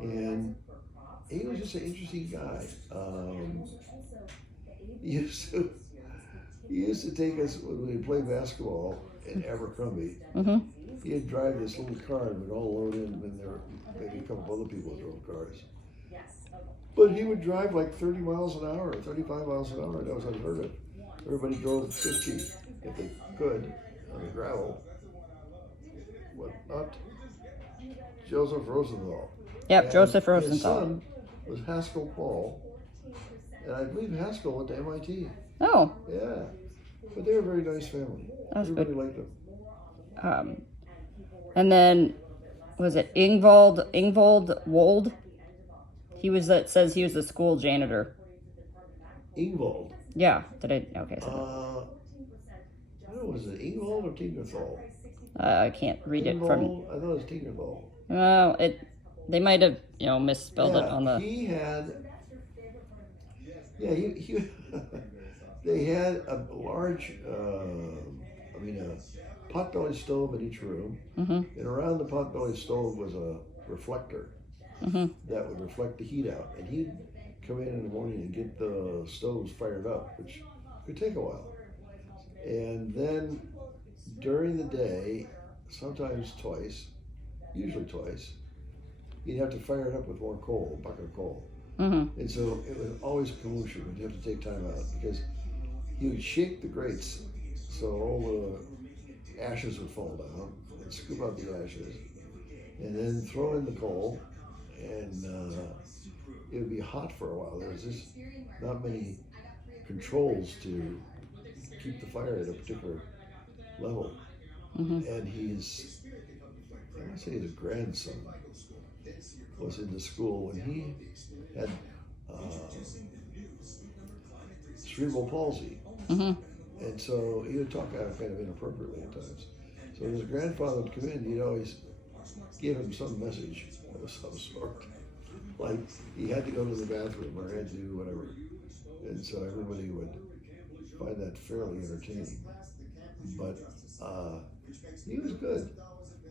And he was just an interesting guy. He used to he used to take us when we played basketball in Abercrombie. Mm-hmm. He'd drive this little car and we'd all load in, and there were maybe a couple of other people that drove cars. But he would drive like 30 miles an hour, 35 miles an hour. That was unheard of. Everybody drove 50 if they could on the gravel. What not? Joseph Rosenthal. Yep, And Joseph his Rosenthal. son was Haskell Paul, and I believe Haskell went to MIT. Oh, Yeah, but they were a very nice family. That's Everybody good. liked them. And then was it Ingvold Wold? He was that says he was the school janitor. Ingvald. Yeah, did I? Okay, I so don't know, was it Ingvald or Tinkerthal? I can't read it from. Ingvald? I thought it was Tinkerthal. Well, they might have misspelled it on the. He had. Yeah, he they had a large, a potbelly stove in each room, Mm-hmm. and around the potbelly stove was a reflector Mm-hmm. that would reflect the heat out. And he'd come in the morning and get the stoves fired up, which could take a while. And then during the day, sometimes twice, usually twice, he'd have to fire it up with more coal, a bucket of coal. Mm-hmm. And so it was always a commotion. We'd have to take time out because he would shake the grates so all the ashes would fall down and scoop out the ashes and then throw in the coal, and it would be hot for a while. There was just not many controls to keep the fire at a particular level. Mm-hmm. And I want to say his grandson was in the school when he had cerebral palsy. Mm-hmm. And so he would talk out kind of inappropriately at times. So when his grandfather would come in, he'd always give him some message of some sort. Like he had to go to the bathroom or had to do whatever. And so everybody would find that fairly entertaining. But he was good.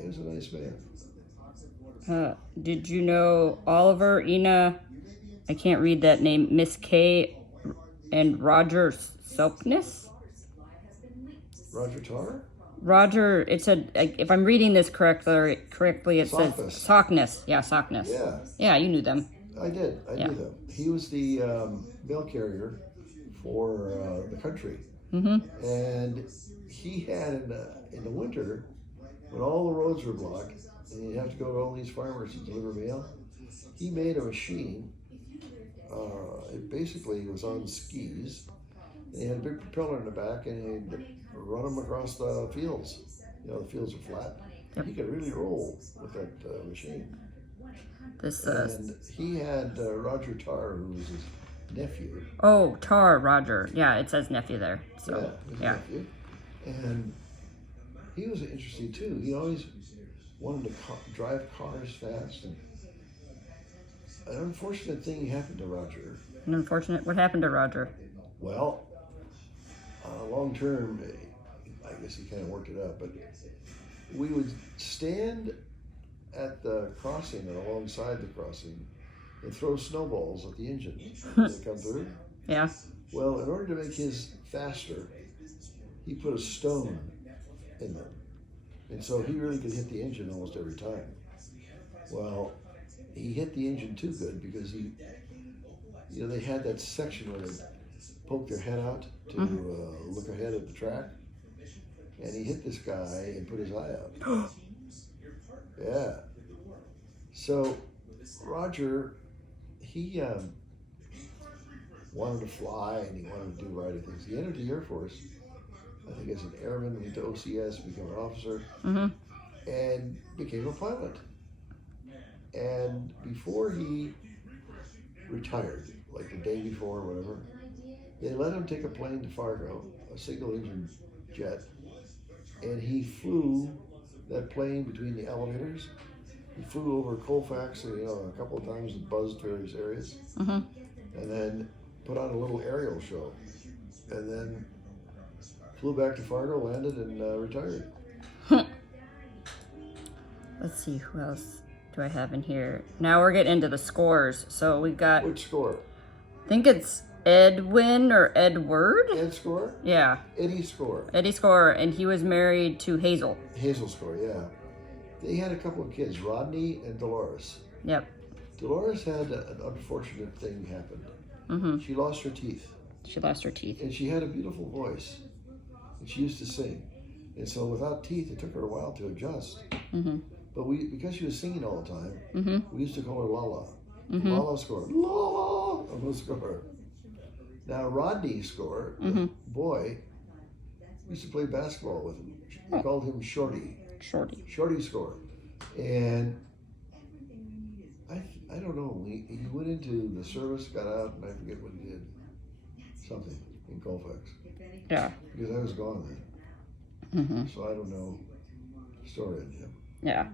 He was a nice man. Did you know Oliver, Ina, I can't read that name, Miss K, and Roger Sopness? Roger Tarr? Roger, it said, if I'm reading this correctly, it says Sockness. Sockness. Yeah, Sockness. Yeah, Yeah, you knew them. I did. I Yeah. knew them. He was the mail carrier for the country. Mm-hmm. And he had in the winter, when all the roads were blocked, and you'd have to go to all these farmers to deliver mail, he made a machine. It basically was on skis. And he had a big propeller in the back, and he'd run them across the fields. You know, the fields are flat. Yep. He could really roll with that machine. This And he had Roger Tarr, who was his nephew. Oh, Tarr, Roger. Yeah, it says nephew there. So His yeah. nephew. And he was interesting too. He always wanted to drive cars fast. And an unfortunate thing happened to Roger. An unfortunate. What happened to Roger? Well, long term, I guess he kind of worked it out. But we would stand at the crossing or alongside the crossing and throw snowballs at the engine as they come through. Yeah. Well, in order to make his faster, he put a stone in them. And so he really could hit the engine almost every time. Well, he hit the engine too good because they had that section where they poke their head out to look ahead at the track. And he hit this guy and put his eye out. Yeah. So Roger, he wanted to fly and he wanted to do a variety of things. He entered the Air Force, I think as an airman, went to OCS, became an officer, and became a pilot. And before he retired, like the day before or whatever, they let him take a plane to Fargo, a single engine jet, and he flew that plane between the elevators. He flew over Colfax, a couple of times and buzzed various areas, and then put on a little aerial show, and then flew back to Fargo, landed, and retired. Let's see, who else do I have in here? Now we're getting into the scores. So we got, Which Score? I think it's Edwin or Edward. Ed Score? Yeah, Eddie Score. Eddie Score, and he was married to Hazel. Hazel Score, yeah. They had a couple of kids, Rodney and Dolores. Yep. Dolores had an unfortunate thing happen. Mm-hmm. She lost her teeth. She lost her teeth. And she had a beautiful voice. And she used to sing. And so without teeth, it took her a while to adjust. Mm-hmm. But because she was singing all the time, Mm-hmm. we used to call her Lala. Mm-hmm. Lala Score. Lala! I'm Score. Now, Rodney Score, the boy, used to play basketball with him. We called him Shorty. Shorty Score. And I don't know. He went into the service, got out, and I forget what he did. Something in Colfax. Yeah. Because I was gone then. Mm-hmm. So I don't know the story on him. Yeah.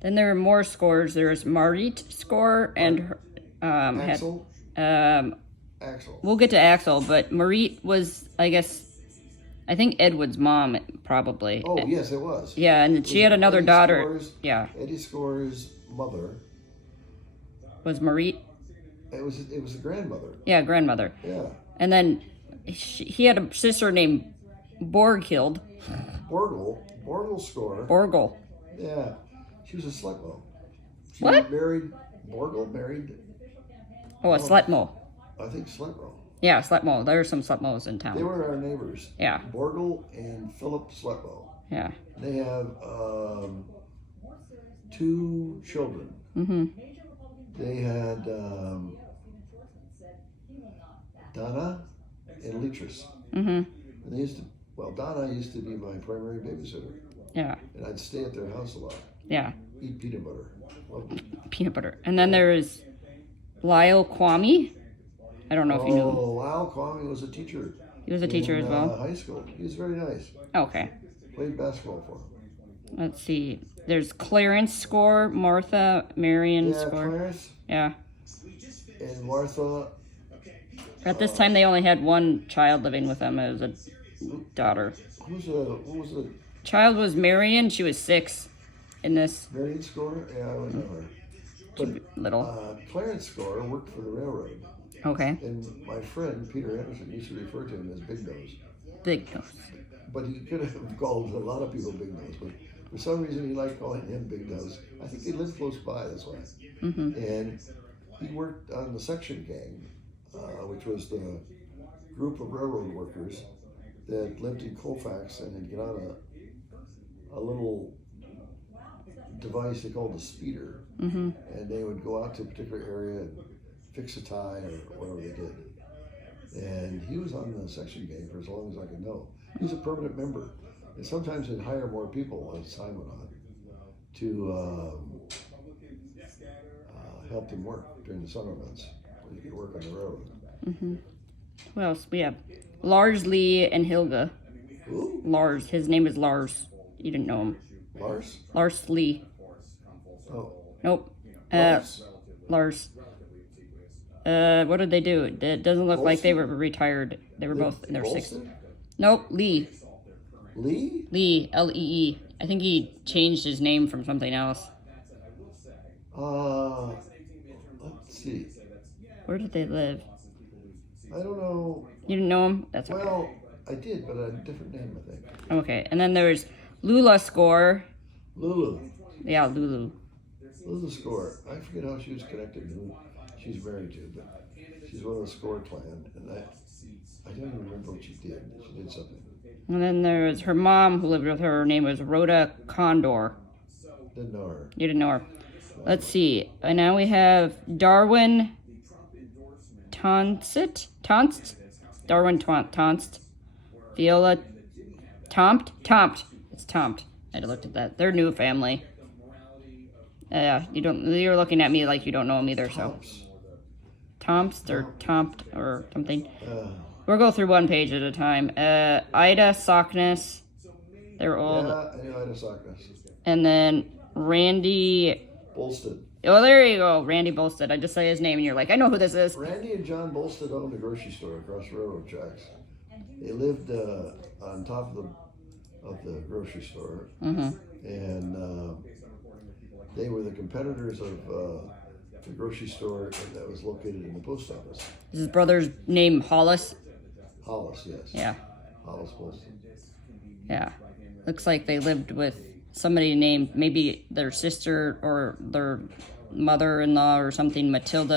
Then there were more scores. There was Marit Score and her, Axel? Axel. We'll get to Axel, but Marit was, I think Edward's mom, probably. Oh, yes, it was. Yeah, and she had another Eddie daughter. Score's, Yeah. Eddie Score's mother. Was Marit? It was the grandmother. Yeah, grandmother. Yeah. And then he had a sister named Borghild. Borgel Score. Borgel. Yeah. She was a slutmo. She What? married. Borgel married. Oh, a slutmo. I think slutmo. Yeah, slutmo. There are some slutmos in town. They were our neighbors. Yeah. Borgel and Philip Slutmo. Yeah. They have 2 children. Mm-hmm. They had Donna and Leatrice. Mm-hmm. And they used to, Donna used to be my primary babysitter. Yeah. And I'd stay at their house a lot. Yeah. Eat peanut butter. Peanut butter. And then there is Lyle Kwame. I don't know if you know him. Oh, Lyle Kwame was a teacher. He was a teacher as well? High school. He was very nice. Okay. Played basketball for him. Let's see. There's Clarence Score, Martha, Marion Score. Clarence Yeah. and Martha. At this time, they only had one child living with them. It was a daughter. What was the Child was Marion. She was 6 in this. Marion Score? Yeah, I would know her. But Little. Clarence Score worked for the railroad. Okay. And my friend, Peter Anderson, used to refer to him as Big Nose. Big nose. But he could have called a lot of people Big Nose. But for some reason, he liked calling him Big Nose. I think they lived close by, that's why. Mm-hmm. And he worked on the section gang, which was the group of railroad workers that lived in Colfax and had get on a little device they called a speeder. Mm-hmm. And they would go out to a particular area and fix a tie or whatever they did. And he was on the section gang for as long as I could know. He was a permanent member. And sometimes they'd hire more people as time went on to help them work during the summer months when you could work on the railroad. Mm-hmm. What else? We have Lars Lee and Hilga. Who? Lars. His name is Lars. You didn't know him. Lars? Lars Lee. Oh. Nope. Lars. Lars. What did they do? It doesn't look like they were retired. They were both in their 60s. Nope. Lee. Lee? Lee. L-E-E. I think he changed his name from something else. Let's see. Where did they live? I don't know. You didn't know him? That's okay. Well, I did, but a different name, I think. Okay. And then there's Lula Score. Lulu. Yeah, Lulu. Lulu Score. I forget how she was connected to who she's married to, but she's one of the Score clan, and I don't even remember what she did. She did something. And then there's her mom who lived with her. Her name was Rhoda Condor. Didn't know her. You didn't know her. Let's see. And now we have Darwin Thompson. Darwin Thompson. Viola Tompt. It's Tompt. I had to look at that. They're new family. You're looking at me like you don't know them either, so. Tompt or something. We'll go through one page at a time. Ida Sockness. They're old. Yeah, I know Ida Sockness. And then Randy Bolsted. Oh, there you go. Randy Bolsted. I just say his name and you're like, I know who this is. Randy and John Bolsted owned a grocery store across railroad tracks. They lived on top of the grocery store. Mm-hmm. And They were the competitors of the grocery store that was located in the post office. Is his brother's name Hollis? Hollis, yes. Yeah. Hollis Poston. Yeah. Looks like they lived with somebody named maybe their sister or their mother-in-law or something, Mathis.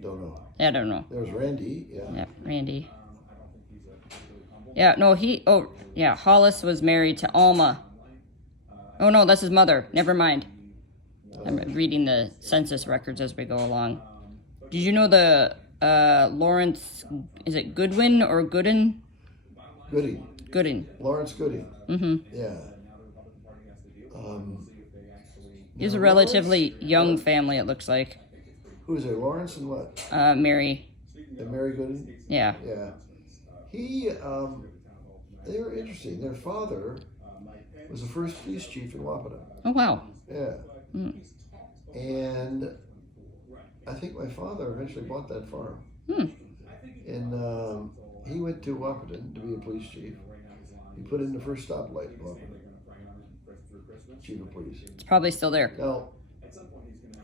Don't know. I don't know. There was Randy, Yeah, Randy. Yeah, no, Hollis was married to Alma. Oh no, that's his mother. Never mind. I'm reading the census records as we go along. Did you know the Lawrence, is it Goodwin or Gooden? Gooding. Gooding. Lawrence Gooding. Mm-hmm. Yeah. He was a relatively young family, it looks like. Who is there? Lawrence and what? Mary. And Mary Gooding? Yeah. Yeah. They were interesting. Their father was the first police chief in Wapata. Oh, wow. Yeah. And I think my father eventually bought that farm. And he went to Wapata to be a police chief. He put in the first stoplight in Wapata. Chief of police. It's probably still there. Now,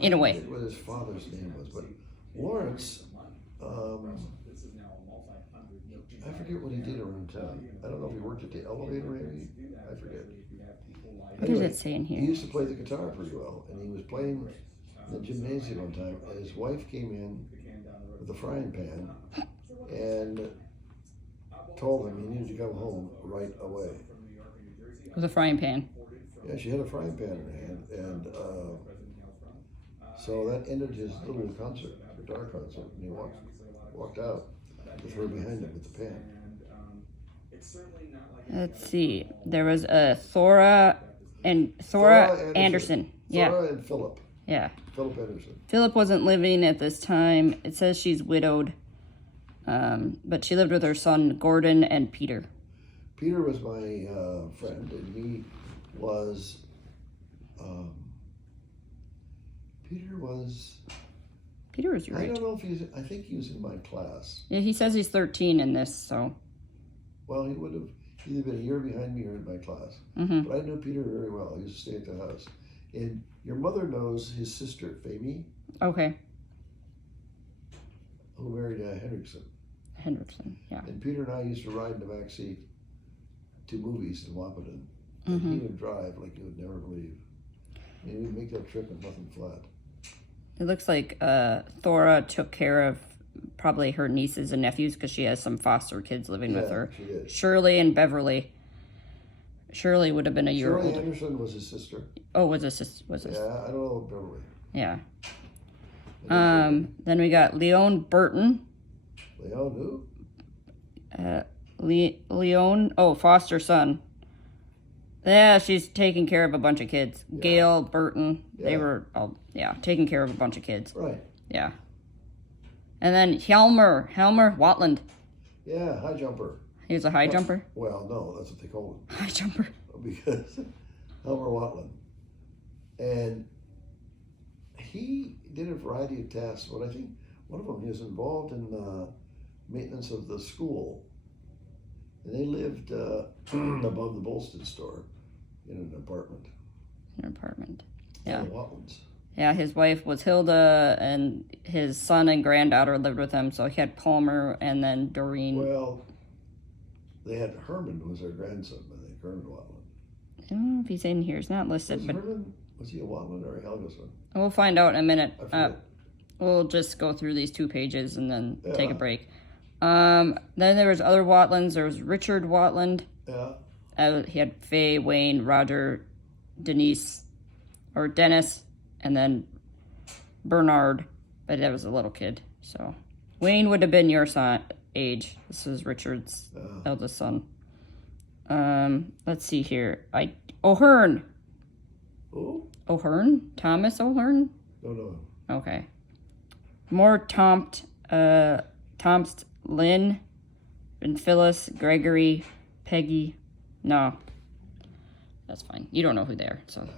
in a I way. forget what his father's name was, but Lawrence, I forget what he did around town. I don't know if he worked at the elevator maybe. I forget. What does it say in He here? used to play the guitar pretty well, and he was playing in the gymnasium one time, and his wife came in with a frying pan and told him he needed to come home right away. With a frying pan. Yeah, she had a frying pan in her hand, and so that ended his little concert, guitar concert, and he walked out with her behind him with the pan. Let's see. There was a Thora Anderson. Yeah. Thora and Philip. Yeah. Philip Anderson. Philip wasn't living at this time. It says she's widowed. But she lived with her son Gordon and Peter. Peter was my friend, and he was. Peter was your I age. don't know if he's. I think he was in my class. Yeah, he says he's 13 in this, so. Well, he would have either been a year behind me or in my class. Mm-hmm. But I knew Peter very well. He used to stay at the house. And your mother knows his sister, Famie, Okay. who married Hendrickson. Hendrickson, yeah. And Peter and I used to ride in the back seat to movies in Wapaton. And he would drive like you would never believe. And he would make that trip and nothing flat. It looks like Thora took care of probably her nieces and nephews because she has some foster kids living with her. She did. Shirley and Beverly. Shirley would have been a year Shirley older. Henderson was his sister. Oh, was this? Yeah, I don't know Beverly. Yeah. Then we got Leone Burton. Leone who? Leone, foster son. Yeah, she's taking care of a bunch of kids. Yeah. Gail Burton. They Yeah. were taking care of a bunch of kids. Right. Yeah. And then Helmer Watland. Yeah, high jumper. He was a high jumper. Well, no, that's what they call him. High jumper. Because Elmer Watland. And he did a variety of tasks, but I think one of them, he was involved in maintenance of the school. And they lived above the Bolston store in an apartment. Yeah. The Watlands. Yeah, his wife was Hilda, and his son and granddaughter lived with him. So he had Palmer and then Doreen. Well, they had Herman, who was their grandson, I think, Herman Watland. I don't know if he's in here. He's not listed, but Was he a Watland or a Helgeson? we'll find out in a minute. I forget. We'll just go through these 2 pages and then take a break. Then there was other Watlands. There was Richard Watland. Yeah. He had Faye, Wayne, Roger, Dennis, and then Bernard. But that was a little kid. So Wayne would have been your son age. This is Richard's eldest son. Let's see here. O'Hearn. Who? O'Hearn? Thomas O'Hearn? No. Okay. More Tompt, Lynn, and Phyllis, Gregory, Peggy. No. That's fine. You don't know who they are, so.